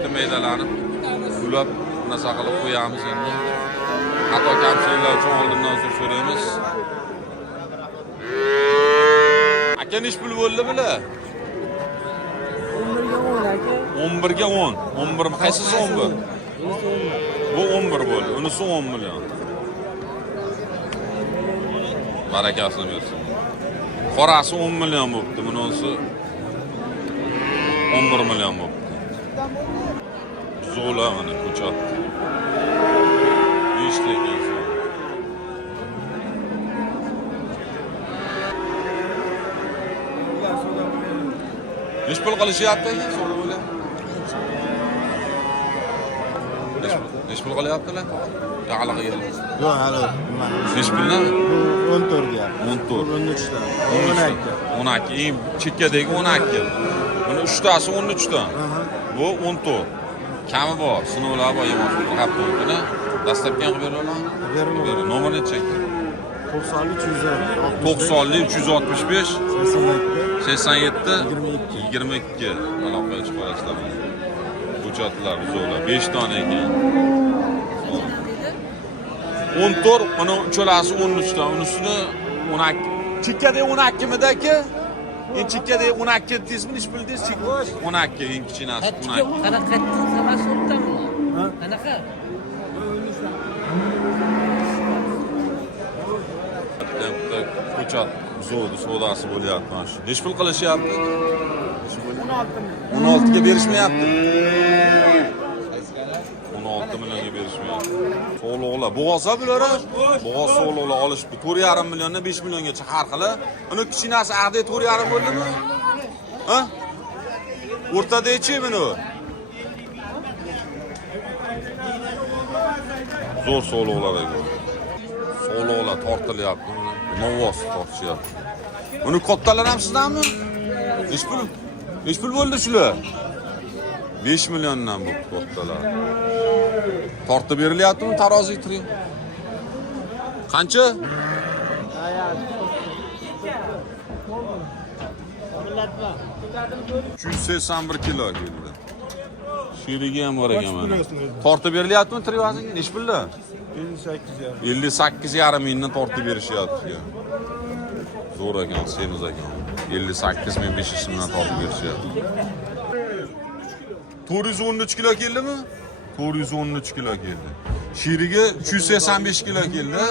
bitta maydalanib, ulab narsa qilib qo'yamiz endi. Xato kamchiliklar uchun oldindan uzr so'raymiz. Aka nech pul bo'ldi bular? 11 ga 10 aka. 11 mi? Qaysisi 11? Bu 11 bo'ldi. Unisi 10 million. Barakasini bersin. Qorasi 10 million bo'libdi. Bunisi 11 million bo'libdi. Zo'la mana ko'chat. İşte ekan. Nech pul qilishyapti ekan so'rab bo'la? Nech pul qilyaptilar? Yaqaliga keldi. Yo'q, hali. Nech puldan? 14 ga. 14. 13 dan. 12. Eng chekkadagi 12. Buni 3 tasi 13 dan. Bu 14. Kami bor, sinovlar bor, yomon hafta dastlabki qilib beraman. Beraman. Nomer necha ekan? 90 365 87 22. 22 aloqaga chiqarasizlar. Ko'chatlar zo'rlar 5 dona ekan. 14, mana uchalasi 13 ta, unisini 12. Chekkada 12 midaki? En chekkada 12 dedingizmi, nech pul dedingiz? 12 eng kichkinasi 12. Qanaqa sanasi o'tdami? Qanaqa? Ko'chat savdosi bo'lyapti mana shu. Nech pul qilishyapti? 16 ga berishmayapti. 16 millionga berishmayapti. So'g'liqlar. Bo'g'osa bular, bo'g'oz so'g'liqlar olishdi. 4,5 milliondan 5 milliongacha har xili. Uni kichkinasi aqday 4,5 bo'ldimi? Ha? O'rtadachi buni? Zo'r so'g'liqlar ekan. So'g'liqlar tortilyapti. Novoz tortishyapti. Uni kattalar ham sizdanmi? Nech pul bo'ldi shular? 5 milliondan bu kattalar. Tortib berilyaptimi taroziga turing? Qancha? 381 kilo keldi. Shirigi ham bor ekan mana. Tortib berilyaptimi trivaziga? Nech pullar? 58,5 mingdan tortib berishyapti. Zo'r ekan, semiz ekan. 58,500 mingdan tortib berishyapti. 413 kilo keldimi? 413 kilo keldi. Shiriga 385 kilo keldi.